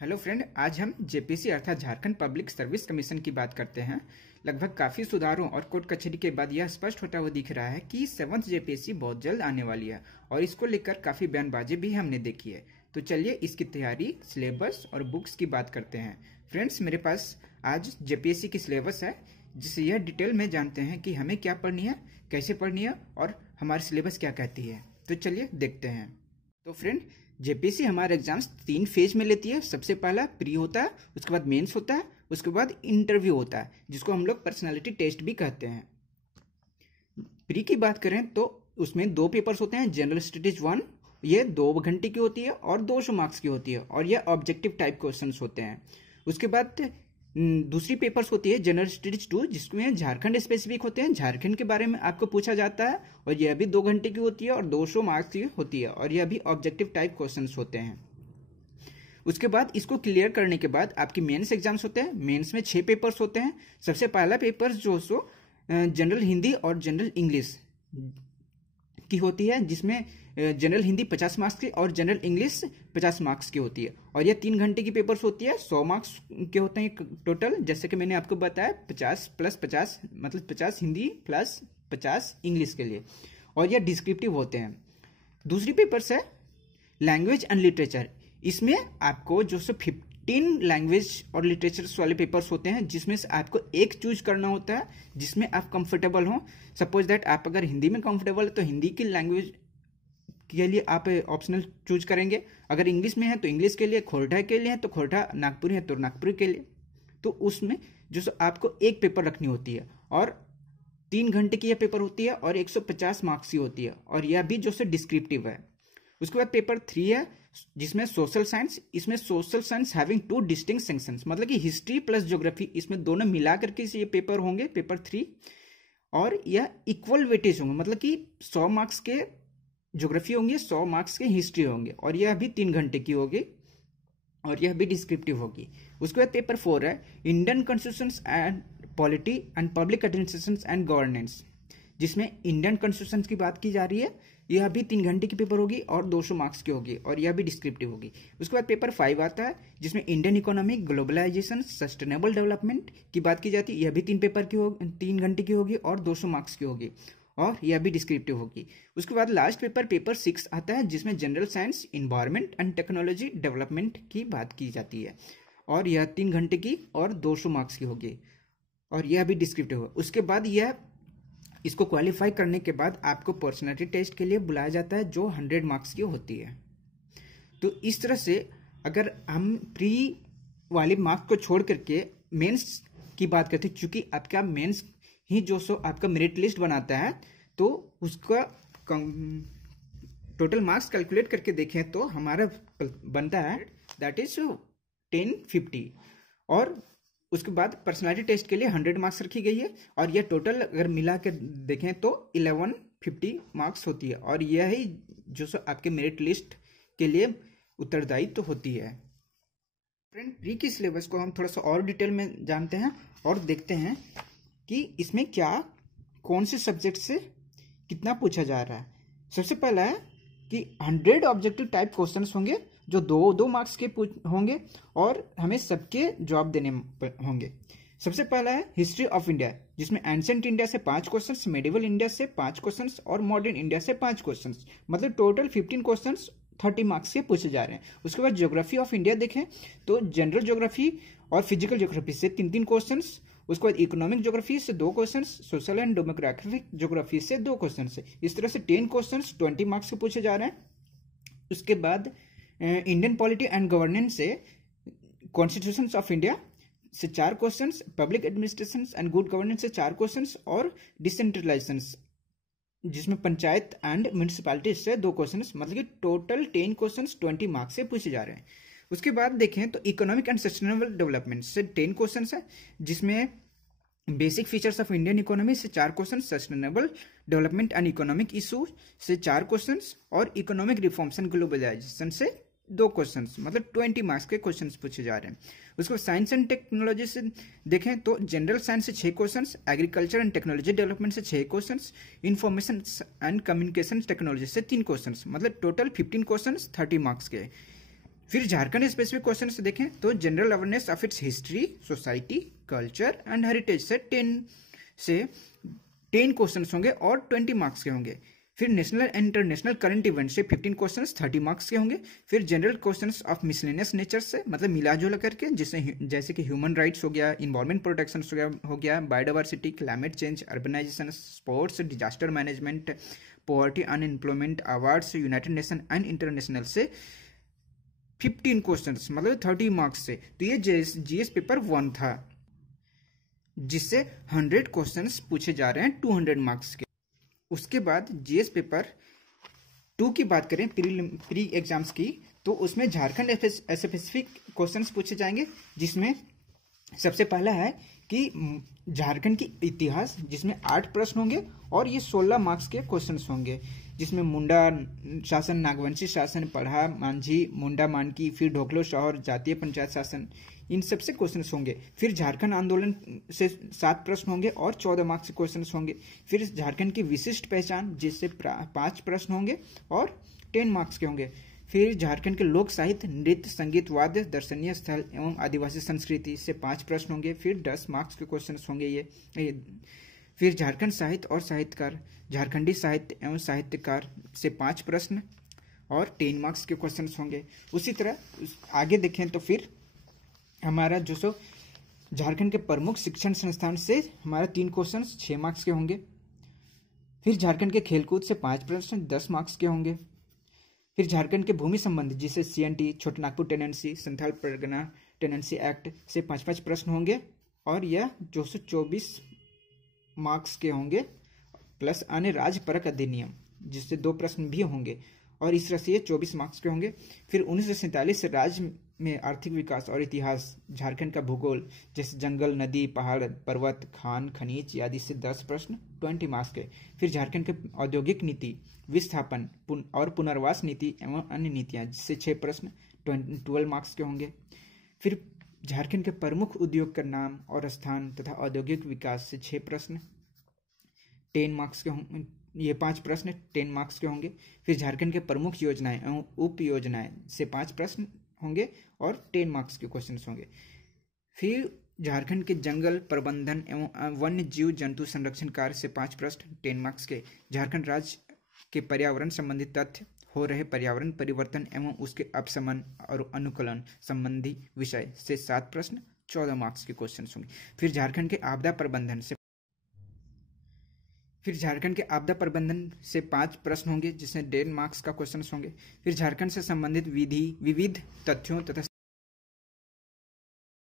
Hello friend, आज हम JPC अर्थात झारखंड पब्लिक सर्विस कमीशन की बात करते हैं। लगभग काफ़ी सुधारों और कोर्ट कचहरी के बाद यह स्पष्ट होता हुआ दिख रहा है कि 7th जेपीसी बहुत जल्द आने वाली है और इसको लेकर काफ़ी बयानबाजी भी हमने देखी है। तो चलिए इसकी तैयारी, सिलेबस और बुक्स की बात करते हैं। फ्रेंड्स, मेरे पास आज जेपीएससी की सिलेबस है, जिससे यह डिटेल में जानते हैं कि हमें क्या पढ़नी है, कैसे पढ़नी है और हमारी सिलेबस क्या कहती है। तो चलिए देखते हैं। तो फ्रेंड, जेपीएससी हमारे एग्जाम्स 3 फेज में लेती है। सबसे पहला प्री होता है, उसके बाद मेंस होता है, उसके बाद इंटरव्यू होता है, जिसको हम लोग पर्सनालिटी टेस्ट भी कहते हैं। प्री की बात करें तो उसमें 2 पेपर्स होते हैं। जनरल स्टडीज 1, ये 2 घंटे की होती है और 200 मार्क्स की होती है और यह ऑब्जेक्टिव टाइप क्वेश्चन होते हैं। उसके बाद दूसरी पेपर्स होती है जनरल स्टडीज 2, जिसमें झारखंड स्पेसिफिक होते हैं। झारखंड के बारे में आपको पूछा जाता है और यह भी 2 घंटे की होती है और 200 मार्क्स की होती है और यह भी ऑब्जेक्टिव टाइप क्वेश्चंस होते हैं। उसके बाद इसको क्लियर करने के बाद आपकी मेंस एग्जाम्स होते हैं। मेंस में 6 पेपर्स होते हैं। सबसे पहला पेपर जो जनरल हिंदी और जनरल इंग्लिश की होती है, जिसमें जनरल हिंदी 50 मार्क्स की और जनरल इंग्लिश 50 मार्क्स की होती है और यह 3 घंटे की पेपर्स होती है। 100 मार्क्स के होते हैं टोटल, जैसे कि मैंने आपको बताया। 50 प्लस 50 मतलब 50 हिंदी प्लस 50 इंग्लिश के लिए, और यह डिस्क्रिप्टिव होते हैं। दूसरी पेपर्स है लैंग्वेज एंड लिटरेचर। इसमें आपको जो 15 लैंग्वेज और लिटरेचर वाले पेपर्स होते हैं, जिसमें से आपको एक चूज करना होता है जिसमें आप कंफर्टेबल हो। सपोज दैट आप अगर हिंदी में कंफर्टेबल है तो हिंदी की लैंग्वेज के लिए आप ऑप्शनल चूज करेंगे। अगर इंग्लिश में है तो इंग्लिश के लिए, खोरठा के लिए है तो खोरठा, नागपुरी है तो नागपुरी के लिए। तो उसमें जो आपको एक पेपर रखनी होती है और 3 घंटे की यह पेपर होती है और 150 मार्क्स की होती है और यह भी जो डिस्क्रिप्टिव है। उसके बाद पेपर 3 है, जिसमें सोशल साइंस। इसमें social science having 2 distinct sections, मतलब कि हिस्ट्री प्लस ज्योग्राफी, इसमें दोनों मिला करके ये पेपर होंगे, पेपर 3। और यह इक्वल वेटेज होंगे, मतलब कि 100 मार्क्स के ज्योग्राफी होंगे, 100 मार्क्स के हिस्ट्री होंगे और यह भी 3 घंटे की होगी और यह भी डिस्क्रिप्टिव होगी। उसके बाद पेपर 4 है Indian constitution and polity and public administration and governance, जिसमें इंडियन कॉन्स्टिट्यूशन की बात की जा रही है। यह भी 3 घंटे की पेपर होगी और 200 मार्क्स की होगी और यह भी डिस्क्रिप्टिव होगी। उसके बाद पेपर 5 आता है, जिसमें Indian economy, globalization, sustainable development की बात की जाती है। यह भी 3 घंटे की होगी और 200 मार्क्स की होगी और यह भी डिस्क्रिप्टिव होगी। उसके बाद लास्ट पेपर 6 आता है, जिसमें general science, environment and technology development की बात की जाती है और यह 3 घंटे की और 200 मार्क्स की होगी और यह भी डिस्क्रिप्टिव होगा। उसके बाद इसको क्वालिफाई करने के बाद आपको पर्सनालिटी टेस्ट के लिए बुलाया जाता है, जो 100 मार्क्स की होती है। तो इस तरह से अगर हम प्री वाले मार्क्स को छोड़ करके मेंस की बात करते हैं, चूंकि आपका मेंस ही जो आपका मेरिट लिस्ट बनाता है, तो उसका टोटल मार्क्स कैलकुलेट करके देखें तो हमारा बनता है दैट इज 1050 और उसके बाद पर्सनालिटी टेस्ट के लिए 100 मार्क्स रखी गई है और यह टोटल अगर मिला के देखें तो 1150 मार्क्स होती है और यह ही जो आपके मेरिट लिस्ट के लिए उत्तरदायी तो होती है। फ्रेंड, प्री की सिलेबस को हम थोड़ा सा और डिटेल में जानते हैं और देखते हैं कि इसमें कौन से सब्जेक्ट से कितना पूछा जा रहा है। सबसे पहला है कि 100 ऑब्जेक्टिव टाइप क्वेश्चंस होंगे, जो 2 मार्क्स के होंगे और हमें सबके जवाब देने होंगे। सबसे पहला है हिस्ट्री ऑफ इंडिया, जिसमें एंशिएंट इंडिया से 5 क्वेश्चंस, मेडिवल इंडिया से 5 क्वेश्चंस और मॉडर्न इंडिया से 5 क्वेश्चंस, मतलब टोटल 15 क्वेश्चंस 30 मार्क्स के पूछे जा रहे हैं। उसके बाद ज्योग्राफी ऑफ इंडिया देखें तो जनरल ज्योग्राफी और फिजिकल ज्योग्राफी से 3 क्वेश्चंस। उसके बाद इकोनॉमिक ज्योग्राफी से 2 questions, social and demographic geography से 2 क्वेश्चंस। इस तरह से 10 क्वेश्चंस 20 मार्क्स के पूछे जा रहे हैं। उसके बाद इंडियन पॉलिटी एंड गवर्नेंस से कॉन्स्टिट्यूशन ऑफ इंडिया से 4 questions, public administration and good governance से 4 क्वेश्चंस और डिसेंट्रलाइजेशन, जिसमें पंचायत एंड म्यूनिसिपैलिटी से 2 क्वेश्चंस, मतलब कि टोटल 10 क्वेश्चंस 20 मार्क्स से पूछे जा रहे हैं। उसके बाद देखें तो इकोनॉमिक एंड सस्टेनेबल डेवलपमेंट से 10 क्वेश्चंस है, जिसमें basic features of Indian economy से 4 question, sustainable development and economic issue से 4 क्वेश्चन और इकोनॉमिक रिफॉर्म्स एंड ग्लोबलाइजेशन से 2 क्वेश्चन, मतलब 20 मार्क्स के क्वेश्चन पूछे जा रहे हैं। उसके बाद साइंस एंड टेक्नोलॉजी से देखें तो जनरल साइंस से 6 question, agriculture and technology development से 6 question, information and communication technology से 3 क्वेश्चन, मतलब टोटल 15 क्वेश्चन 30 मार्क्स के। फिर झारखंड स्पेसिफिक क्वेश्चन से देखें तो general awareness of its history, society, culture and heritage से 10 क्वेश्चन होंगे और 20 मार्क्स के होंगे। फिर national and international current event से 15 क्वेश्चंस 30 मार्क्स के होंगे। फिर general questions of miscellaneous nature से मतलब मिला जुला करके, जैसे कि ह्यूमन राइट्स हो गया, इन्वायरमेंट प्रोटेक्शन हो गया, biodiversity, climate change, urbanization, sports, disaster management, poverty, unemployment, awards, united nation and international से 15 क्वेश्चंस मतलब 30 मार्क्स से। तो ये जीएस पेपर 1 था, जिससे 100 क्वेश्चंस पूछे जा रहे हैं 200 मार्क्स के। उसके बाद जीएस पेपर 2 की बात करें, प्री एग्जाम्स की, तो उसमें झारखंड स्पेसिफिक क्वेश्चंस पूछे जाएंगे, जिसमें सबसे पहला है कि झारखंड की इतिहास, जिसमें 8 प्रश्न होंगे और ये 16 मार्क्स के क्वेश्चंस होंगे, जिसमें मुंडा शासन, नागवंशी शासन, पढ़ा, मांझी, मुंडा मानकी, फिर ढोकलो शहर, जातीय पंचायत शासन, इन सबसे क्वेश्चंस होंगे। फिर झारखंड आंदोलन से 7 प्रश्न होंगे और 14 मार्क्स के क्वेश्चंस होंगे। फिर झारखंड की विशिष्ट पहचान, जिससे 5 प्रश्न होंगे और 10 मार्क्स के होंगे। फिर झारखंड के लोक साहित्य, नृत्य, संगीत, वाद्य, दर्शनीय स्थल एवं आदिवासी संस्कृति से 5 प्रश्न होंगे। फिर 10 मार्क्स के क्वेश्चन होंगे ये। फिर झारखंड साहित्य और साहित्यकार, झारखंडी साहित्य एवं साहित्यकार से 5 प्रश्न और 10 मार्क्स के क्वेश्चन होंगे। उसी तरह आगे देखें तो फिर हमारा जो सो झारखंड के प्रमुख शिक्षण संस्थान से हमारा 3 क्वेश्चन 6 मार्क्स के होंगे। फिर झारखंड के खेलकूद से 5 प्रश्न 10 मार्क्स के होंगे। फिर झारखंड के भूमि संबंध, जिसे CNT, छोटा Nagpur tenancy, Santhal Pargana tenancy act से 5-5 प्रश्न होंगे और यह 224 मार्क्स के होंगे, प्लस अन्य राज्य परक अधिनियम, जिससे 2 प्रश्न भी होंगे और इस तरह से ये 24 मार्क्स के होंगे। फिर 1947 से राज्य में आर्थिक विकास और इतिहास, झारखंड का भूगोल, जैसे जंगल, नदी, पहाड़, पर्वत, खान, खनिज आदि से 10 प्रश्न 20 मार्क्स के। फिर झारखंड के औद्योगिक नीति, विस्थापन और पुनर्वास नीति एवं अन्य नीतियां, जिससे 6 प्रश्न 12 मार्क्स के होंगे। फिर झारखंड के प्रमुख उद्योग का नाम और स्थान तथा औद्योगिक विकास से 6 प्रश्न 10 मार्क्स के होंगे। ये 5 प्रश्न 10 मार्क्स के होंगे। फिर झारखंड के प्रमुख योजनाएं एवं उप योजनाएं से 5 प्रश्न होंगे और 10 मार्क्स के क्वेश्चन होंगे। फिर झारखंड के जंगल प्रबंधन एवं वन्य जीव जंतु संरक्षण कार्य से 5 प्रश्न 10 मार्क्स के। झारखंड राज्य के पर्यावरण संबंधी तथ्य, हो रहे पर्यावरण परिवर्तन एवं उसके अपशमन और अनुकूलन संबंधी विषय से 7 प्रश्न 14 मार्क्स के क्वेश्चन होंगे। फिर झारखंड के आपदा प्रबंधन से 5 प्रश्न होंगे, जिसमें 10 मार्क्स का क्वेश्चन होंगे। फिर झारखंड से संबंधित विविध तथ्यों तथा